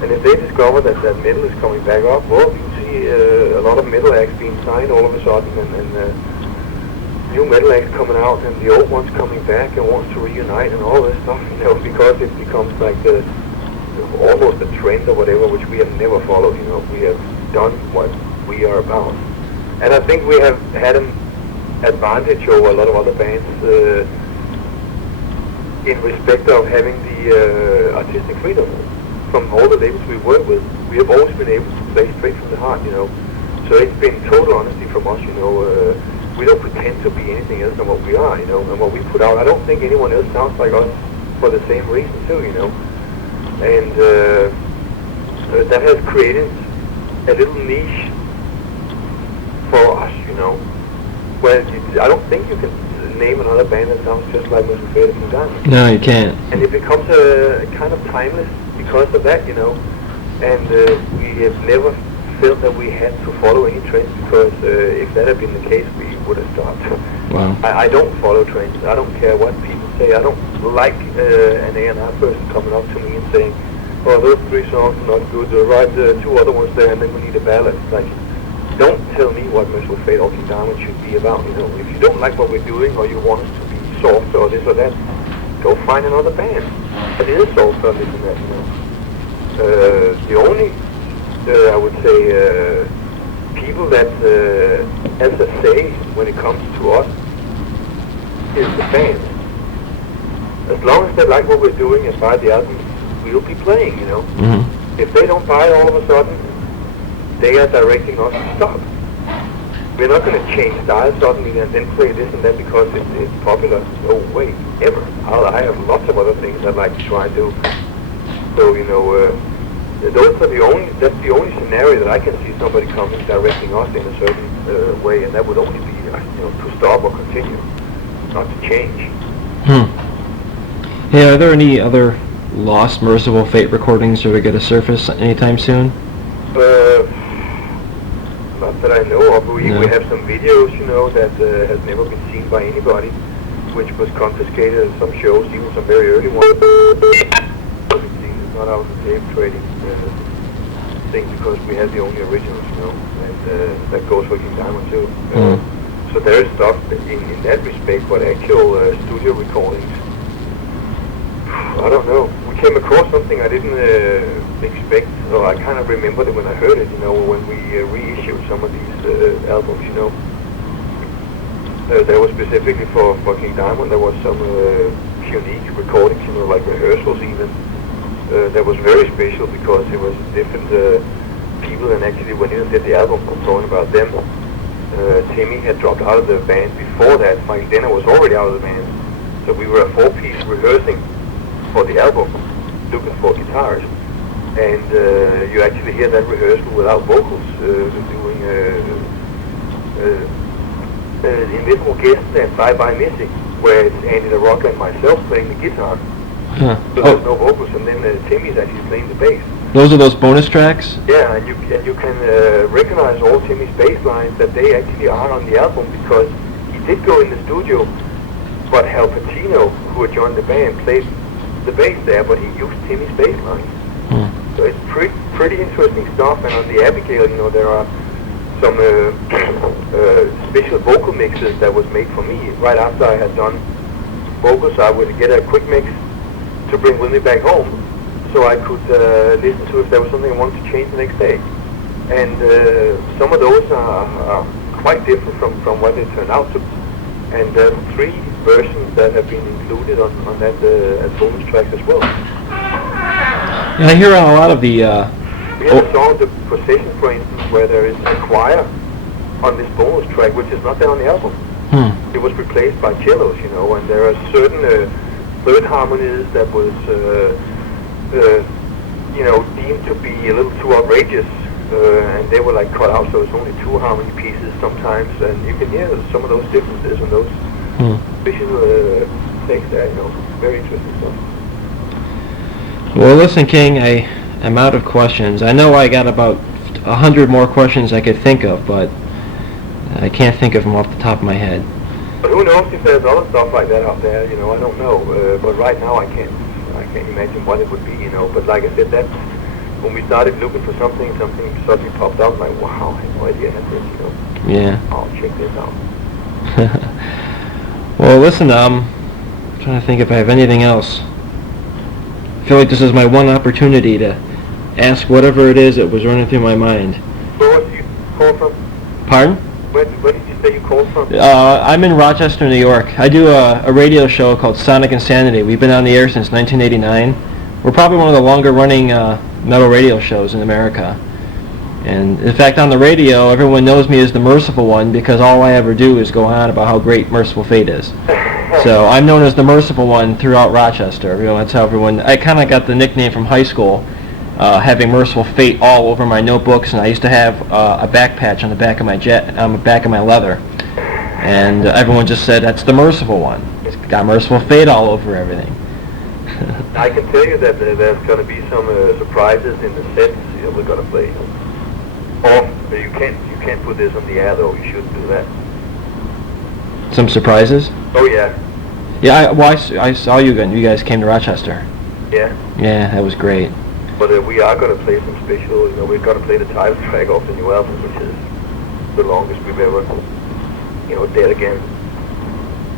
And if they discover that metal is coming back up, well, you see a lot of metal acts being signed all of a sudden, and new metal acts coming out, and the old ones coming back and wants to reunite and all this stuff, you know, because it becomes like almost a trend or whatever, which we have never followed, you know. We have done what we are about. And I think we have had an advantage over a lot of other bands in respect of having the artistic freedom from all the labels we work with. We have always been able to play straight from the heart, you know. So it's been total honesty from us, you know. We don't pretend to be anything else than what we are, you know, and what we put out. I don't think anyone else sounds like us for the same reason too, you know. And that has created a little niche for us, you know. Well, I don't think you can name another band that sounds just like Mercyful One. No, you can't. And it becomes a kind of timeless because of that, you know. And we have never felt that we had to follow any trends, because if that had been the case, we would have stopped. Wow. I don't follow trends. I don't care what people say. I don't like an A&R person coming up to me and saying, "Oh, those 3 songs are not good. Write 2 other ones there, and then we need a ballad." Like, don't tell me what Mercyful Fate or King Diamond should be about, you know. If you don't like what we're doing, or you want us to be soft or this or that, go find another band that is soft or this and that, you know. The only, I would say, people that has a say when it comes to us is the fans. As long as they like what we're doing and buy the album, we'll be playing, you know. Mm-hmm. If they don't buy it all of a sudden, they are directing us to stop. We're not going to change style suddenly and then play this and that because it's popular. No way, ever. I have lots of other things I'd like to try and do. So, you know, that's the only scenario that I can see somebody coming directing us in a certain way, and that would only be, you know, to stop or continue, not to change. Hey, are there any other lost Mercyful Fate recordings that are going to surface anytime soon? Not that I know of. We have some videos, you know, that has never been seen by anybody, which was confiscated at some shows, even some very early ones. It's not out of the tape trading thing, because we have the only originals, you know, and that goes for King Diamond too. So there is stuff in that respect, but actual studio recordings, I don't know. We came across something I didn't expect, or I kind of remembered it when I heard it, you know, when we reissued some of these albums, you know. There was specifically for King Diamond, there was some unique recordings, you know, like rehearsals even. That was very special because it was different people that actually went in and did the album, talking about them. Timmy had dropped out of the band before that. Michael Denner was already out of the band. So we were a 4-piece rehearsing for the album, looking for guitars. And you actually hear that rehearsal without vocals, doing Invisible Guest and Bye Bye Missing, where it's Andy the Rocker and myself playing the guitar. Huh. So there's no vocals, and then Timmy's actually playing the bass. Those are those bonus tracks? Yeah, and you can recognize all Timmy's bass lines that they actually are on the album, because he did go in the studio, but Hal Patino, who had joined the band, played the bass there, but he used Timmy's bass lines. So it's pretty interesting stuff. And on the Abigail, you know, there are some special vocal mixes that was made for me right after I had done vocals. I would get a quick mix to bring with me back home, so I could listen to if there was something I wanted to change the next day. And some of those are quite different from what they turned out to. And there's 3 versions that have been included on that as bonus tracks as well. Yeah, I hear on a lot of the... We have a song, The Procession, for instance, where there is a choir on this bonus track, which is not there on the album. It was replaced by cellos, you know, and there are certain third harmonies that was, you know, deemed to be a little too outrageous, and they were like cut out, so it's only 2 harmony pieces sometimes, and you can hear some of those differences and those visual things there, you know, very interesting stuff. Well, listen, King, I'm out of questions. I know I got about 100 more questions I could think of, but I can't think of them off the top of my head. But who knows if there's other stuff like that out there, you know, I don't know. But right now I can't imagine what it would be, you know. But like I said, that's when we started looking for something suddenly popped up, like, wow, I had no idea I had this, you know. Yeah. I'll check this out. Well, listen, I'm trying to think if I have anything else. I feel like this is my one opportunity to ask whatever it is that was running through my mind. Where did you call from? Pardon? Where did you say you called from? I'm in Rochester, New York. I do a radio show called Sonic Insanity. We've been on the air since 1989. We're probably one of the longer running metal radio shows in America. And in fact, on the radio, everyone knows me as the Mercyful One because all I ever do is go on about how great Mercyful Fate is. So I'm known as the Mercyful One throughout Rochester. You know, that's how everyone... I kind of got the nickname from high school, having Mercyful Fate all over my notebooks, and I used to have a back patch on the back of my back of my leather. And everyone just said, that's the Mercyful One. It's got Mercyful Fate all over everything. I can tell you that there's going to be some surprises in the sets we're going to play. Or you can't put this on the air though. You shouldn't do that. Some surprises? Oh yeah. Yeah, I saw you again. You guys came to Rochester. Yeah. Yeah, that was great. But we are going to play some special. You know, we're going to play the title track off the new album, which is the longest we've ever, you know, Dead Again.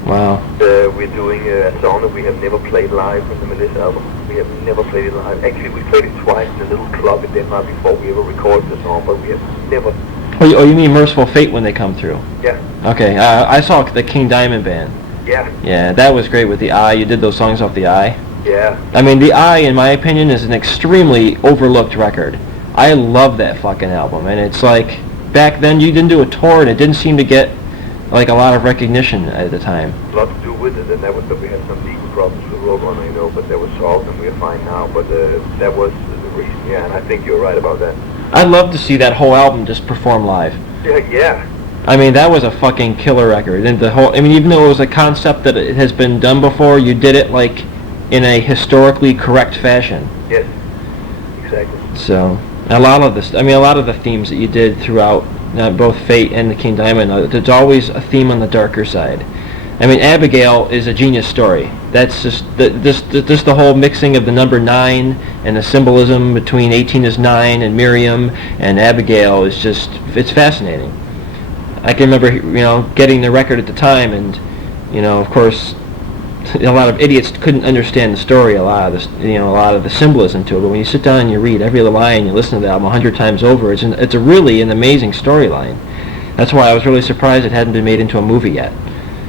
Wow. We're doing a song that we have never played live from the Melissa album. We have never played it live. Actually, we played it twice in a little club in Denmark before we ever recorded the song, but we have never. Oh, you mean Mercyful Fate when they come through? Yeah. Okay, I saw the King Diamond Band. Yeah. Yeah, that was great with the Eye. You did those songs off the Eye. Yeah. I mean, the Eye, in my opinion, is an extremely overlooked record. I love that fucking album, and it's like, back then you didn't do a tour, and it didn't seem to get, like, a lot of recognition at the time. A lot to do with it, and that was that we had some legal problems with Roadrunner, you know, but that was solved, and we're fine now, but that was the reason, yeah, and I think you're right about that. I'd love to see that whole album just perform live. Yeah. I mean, that was a fucking killer record, and the whole, I mean, even though it was a concept that it has been done before, you did it, like, in a historically correct fashion. Yes, exactly. So, a lot of the themes that you did throughout both Fate and the King Diamond, there's always a theme on the darker side. I mean, Abigail is a genius story. That's just the whole mixing of the number 9 and the symbolism between 18 is 9 and Miriam and Abigail is just, it's fascinating. I can remember, you know, getting the record at the time, and, you know, of course, a lot of idiots couldn't understand the story, a lot of the symbolism to it. But when you sit down and you read every line, you listen to the album 100 times over, it's a really an amazing storyline. That's why I was really surprised it hadn't been made into a movie yet.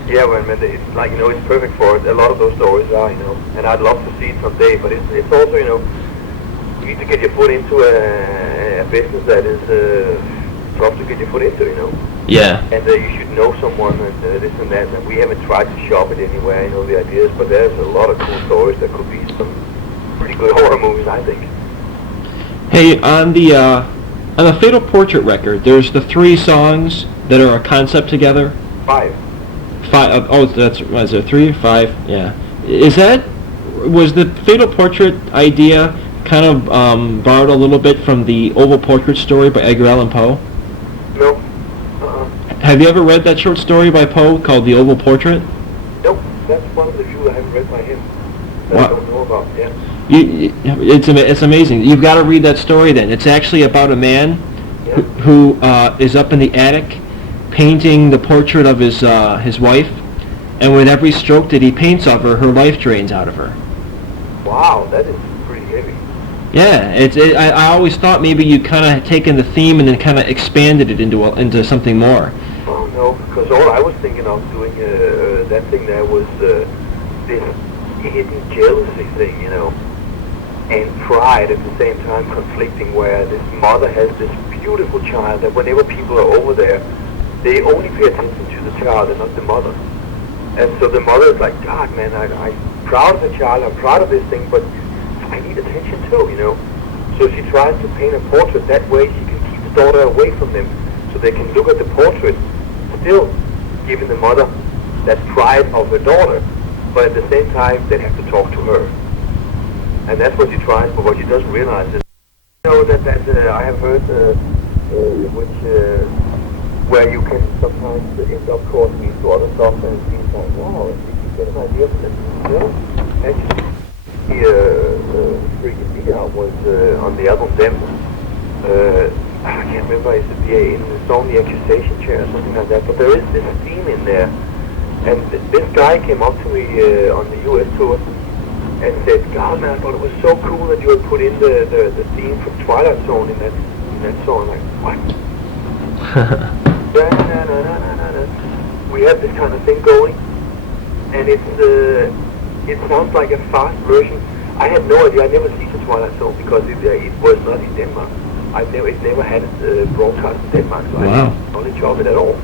Yeah, well, man, it's like, you know, it's perfect for it. A lot of those stories are, you know, and I'd love to see it someday. But it's also, you know, you need to get your foot into a business that is tough to get your foot into, you know. Yeah. And you should know someone and this and that. And we haven't tried to shop it anywhere. I know the ideas, but there's a lot of cool stories that could be some pretty good horror movies, I think. Hey, on the Fatal Portrait record, there's the 3 songs that are a concept together. 5. Oh, is there 3 or 5? Yeah. Is that was the fatal portrait idea kind of borrowed a little bit from the oval portrait story by Edgar Allan Poe? No. Have you ever read that short story by Poe called The Oval Portrait? Nope. That's one of the few I haven't read by him. That I don't know about. Yeah. It's amazing. You've got to read that story then. It's actually about a man who is up in the attic painting the portrait of his wife, and with every stroke that he paints of her, her life drains out of her. Wow, that is pretty heavy. Yeah, I always thought maybe you kind of taken the theme and then kind of expanded it into something more. Oh no, because all I was thinking of doing that thing there was this hidden jealousy thing, you know, and pride at the same time conflicting, where this mother has this beautiful child that whenever people are over there, they only pay attention to the child and not the mother. And so the mother is like, God, man, I'm proud of the child, I'm proud of this thing, but I need attention too, you know. So she tries to paint a portrait that way she can keep the daughter away from them, so they can look at the portrait, still giving the mother that pride of her daughter, but at the same time they have to talk to her. And that's what she tries, but what she doesn't realize is, you know, that I have heard, where you can sometimes end up causing me to other stuff, and it seems like, wow, you get an idea from it. You know, actually, the freaking me out was on the album Them. I can't remember, it's in the song The Accusation Chair or something like that, but there is this theme in there. And this guy came up to me on the US tour and said, God, man, I thought it was so cool that you had put in the theme from Twilight Zone in that song. I'm like, what? We have this kind of thing going, and it sounds like a fast version. I had no idea. I never seen the Twilight Zone because it was not in Denmark. It never had it broadcast in Denmark, so I had no knowledge of it at all.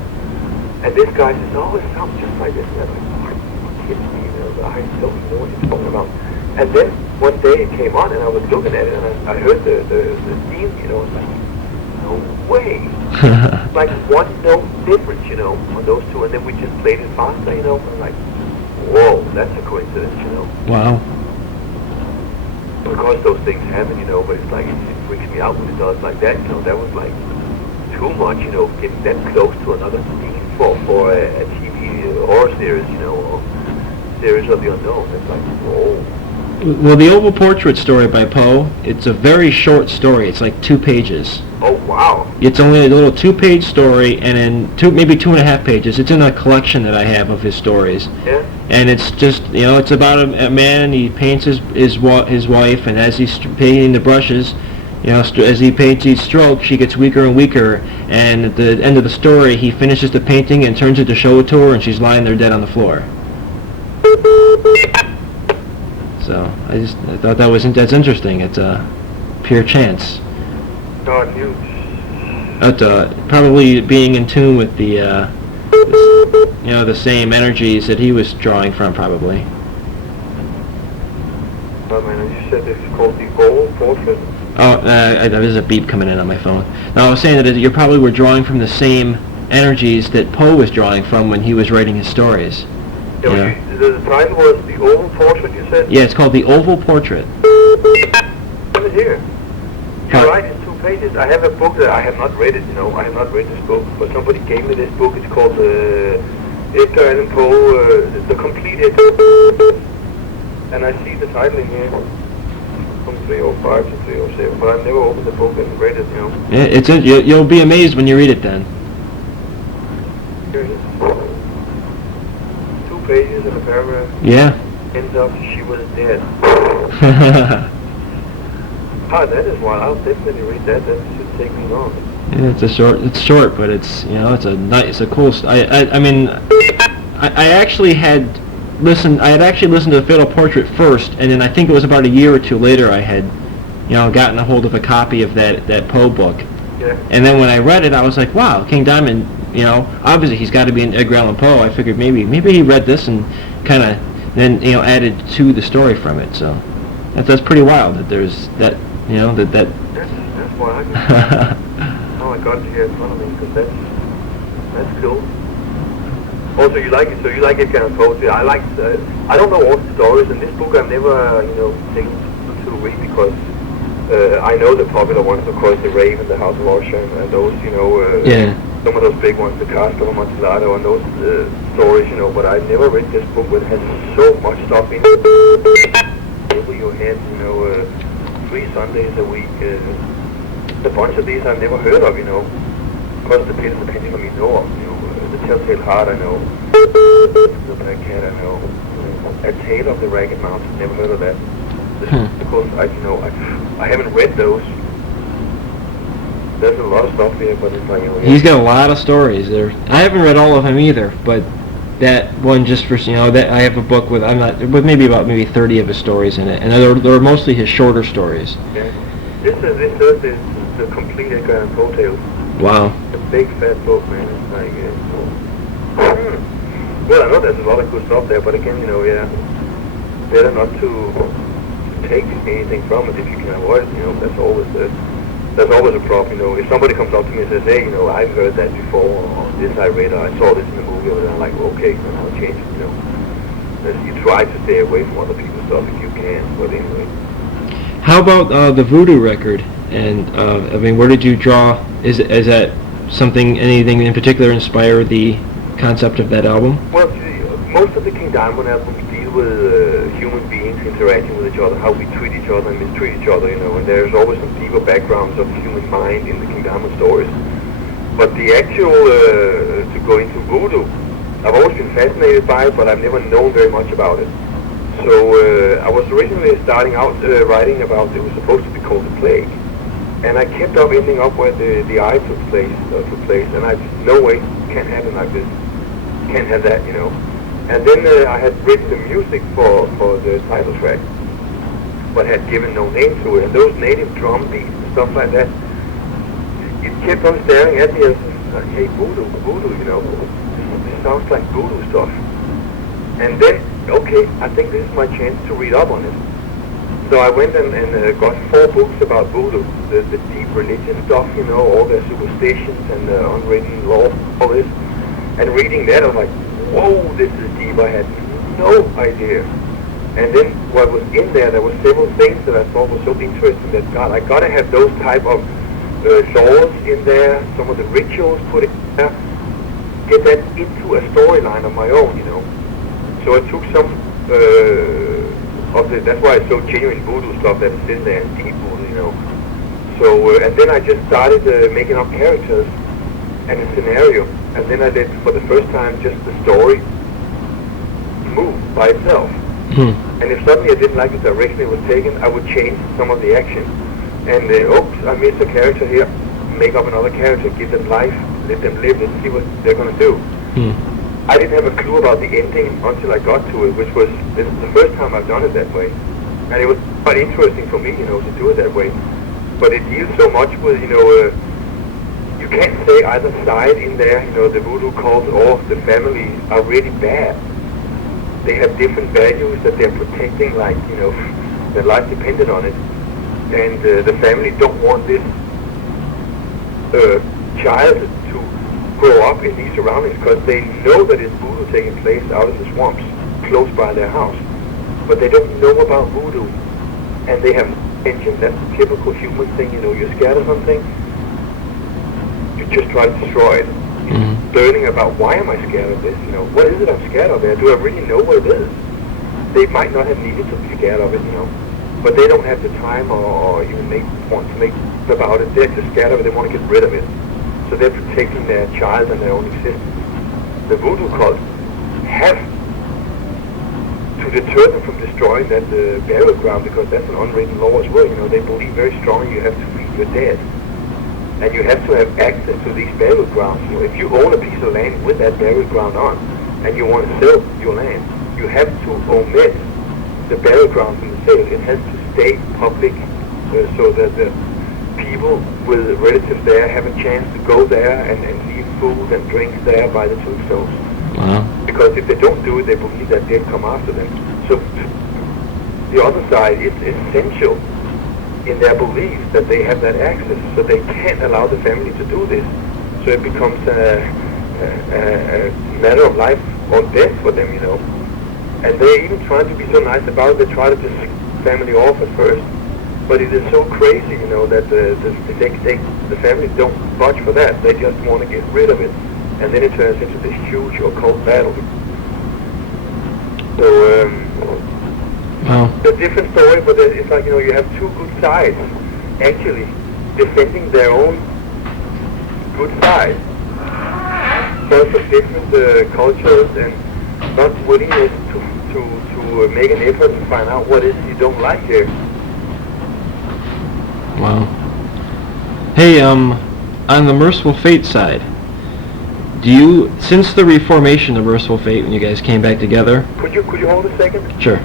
And this guy says, oh, it sounds just like this. And I'm like, what kidding me? You know, I don't know what he's talking about. And then one day it came on, and I was looking at it, and I heard the theme, you know, it's like, no way. Like one note difference, you know, on those two, and then we just played it faster, you know. I'm like, whoa, that's a coincidence, you know. Wow. Of course, those things happen, you know, but it's like, it freaks me out when it does like that, you know. That was like too much, you know, getting that close to another theme for a TV horror series, you know, or series of the unknown. It's like, whoa. Well, the Oval Portrait story by Poe, it's a very short story. It's like 2 pages. Oh, wow. It's only a little 2-page story, and in maybe 2.5 pages. It's in a collection that I have of his stories. Yeah. And it's just, you know, it's about a man. He paints his wife, and as he's painting the brushes, you know, as he paints each stroke, she gets weaker and weaker. And at the end of the story, he finishes the painting and turns it to show it to her, and she's lying there dead on the floor. So I thought that's interesting. It's a pure chance. God, huge. But probably being in tune with the same energies that he was drawing from, probably. Oh man, you said this is called the Oval Portrait? Oh, there's a beep coming in on my phone. Now I was saying that you probably were drawing from the same energies that Poe was drawing from when he was writing his stories. Yeah, the title was The Oval Portrait, you said? Yeah, it's called The Oval Portrait. Have it here. You're right, it's 2 pages. I have a book that I have not read it, you know. I have not read this book, but somebody gave me this book. It's called Edgar Allan Poe, The Complete Edgar. And I see the title in here. From 305 to 307, but I've never opened the book and read it, you know. Yeah, you'll be amazed when you read it then. Here it is. 2 pages and a paragraph. Yeah. Ends up, she was dead. That is wild. I'll definitely read that. That should take me long. Yeah, it's short, but it's, you know, it's a cool. I mean, I actually had listened to the Fatal Portrait first, and then I think it was about a year or 2 later I had, you know, gotten a hold of a copy of that Poe book. Yeah. And then when I read it, I was like, wow, King Diamond, you know, obviously he's got to be an Edgar Allan Poe. I figured maybe he read this and kind of then, you know, added to the story from it. So that's pretty wild that there's that, you know, that. That's wild. Oh, I got it here in front of me because that's cool. Also, you like it, so you like it kind of poetry. I like, I don't know all the stories, and this book I've never, taken to read because I know the popular ones, of course, The Raven, The House of Usher, and those, Yeah. some of those big ones, The Castle of Amontillado, and those stories, but I never read this book where it has so much stuff in it. Over your head, 3 Sundays a week. A bunch of these I've never heard of, Of course, The Pills, The Pendulum, you know of, The Telltale Heart, I know. The Black Cat, I know. A Tale of the Ragged Mountain, never heard of that. Because I haven't read those. There's a lot of stuff here, but it's like, He's got a lot of stories there. I haven't read all of them either, but that one just for, that I have a book with, with maybe 30 of his stories in it, and they're mostly his shorter stories. Yeah. This is the complete Edgar Allan Poe tales. Wow. A big fat book, man. It's like, well, I know there's a lot of good stuff there, but again, better not to take anything from it if you can avoid it. That's always a problem. If somebody comes up to me and says, hey, I've heard that before, or this I read, or I saw this in a movie, and I'm like, well, okay, then I'll change it. You try to stay away from other people's stuff if you can, but anyway. How about the Voodoo record? And where did you draw? Is that anything in particular inspired the concept of that album? Well, most of the King Diamond albums deal with human beings interacting with each other, how we treat each other and mistreat each other, and there's always some deeper backgrounds of the human mind in the King Diamond stories. But the actual, to go into Voodoo, I've always been fascinated by it, but I've never known very much about it. So I was originally starting out writing about, it was supposed to be called The Plague. And I kept up ending up where the eye took place, and I just, no way, can't happen like this. Can't have that, And then I had written the music for the title track, but had given no name to it. And those native drum beats and stuff like that, it kept on staring at me as, hey, Voodoo, this sounds like Voodoo stuff. And then, okay, I think this is my chance to read up on it. So I went and got 4 books about Voodoo, the deep religious stuff, all their superstitions and unwritten law, all this. And reading that, I was like, whoa, this is deep. I had no idea. And then what was in there were several things that I thought were so interesting that, God, I got to have those type of laws in there, some of the rituals put in there, get that into a storyline of my own, So I took some that's why it's so genuine Voodoo stuff that is in there, and deep Voodoo, So, and then I just started making up characters and a scenario, and then I did, for the first time, just the story move by itself. And if suddenly I didn't like the direction it was taken, I would change some of the action. And oops, I missed a character here, make up another character, give them life, let them live, and see what they're going to do. I didn't have a clue about the ending until I got to it, which was, this is the first time I've done it that way. And it was quite interesting for me, to do it that way. But it deals so much with, you can't say either side in there, the Voodoo cult or the family are really bad. They have different values that they're protecting, like, their life depended on it. And the family don't want this child to grow up in these surroundings because they know that it's Voodoo taking place out in the swamps close by their house. But they don't know about Voodoo. And they have intention. That's the typical human thing, you're scared of something, you just try to destroy it. Learning about why am I scared of this, what is it I'm scared of there? Do I really know what it is? They might not have needed to be scared of it, but they don't have the time or even want to make about it. They're just scared of it, they want to get rid of it. So they're protecting their child and their own existence. The Voodoo cult have to deter them from destroying that burial ground, because that's an unwritten law as well. They believe very strongly you have to feed your dead. And you have to have access to these burial grounds. If you own a piece of land with that burial ground on, and you want to sell your land, you have to omit the burial ground from the sale. It has to stay public, so that the people with relatives there have a chance to go there and leave food and drinks there by the tombstones. Because if they don't do it, they believe that they'll come after them. So the other side is essential in their belief that they have that access, so they can't allow the family to do this. So it becomes a matter of life or death for them, you know. And they're even trying to be so nice about it. They try to just family off at first, but it is so crazy, you know, that the families don't budge for that. They just want to get rid of it, and then it turns into this huge occult battle. So it's a different story, but it's like, you know, you have two good sides actually defending their own good side. Both of different cultures and not willingness to make an effort to find out what it is you don't like here. Wow. Hey, on the Mercyful Fate side, do you, since the reformation of Mercyful Fate, when you guys came back together? Could you hold a second? Sure.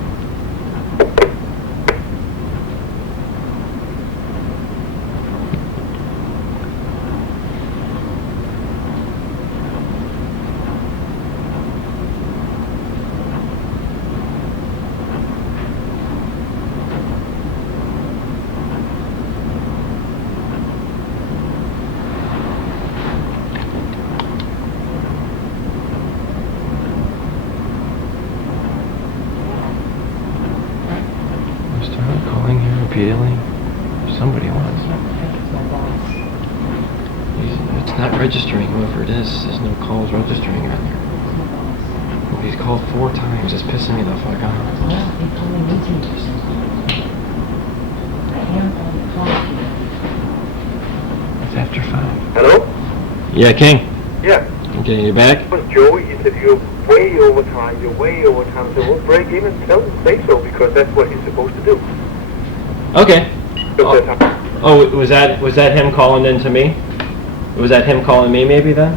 Calling here repeatedly. Somebody was. It's not registering, whoever it is. There's no calls registering on there. He's called 4 times. It's pissing me the fuck off. It's after 5. Hello? Yeah, King. Yeah. Okay, you back? It was Joey. He said, you're way over time. You're way over time. So we'll break in and tell him, say so, because that's what he's supposed to do. Okay. Oh, was that him calling in to me? Was that him calling me maybe then?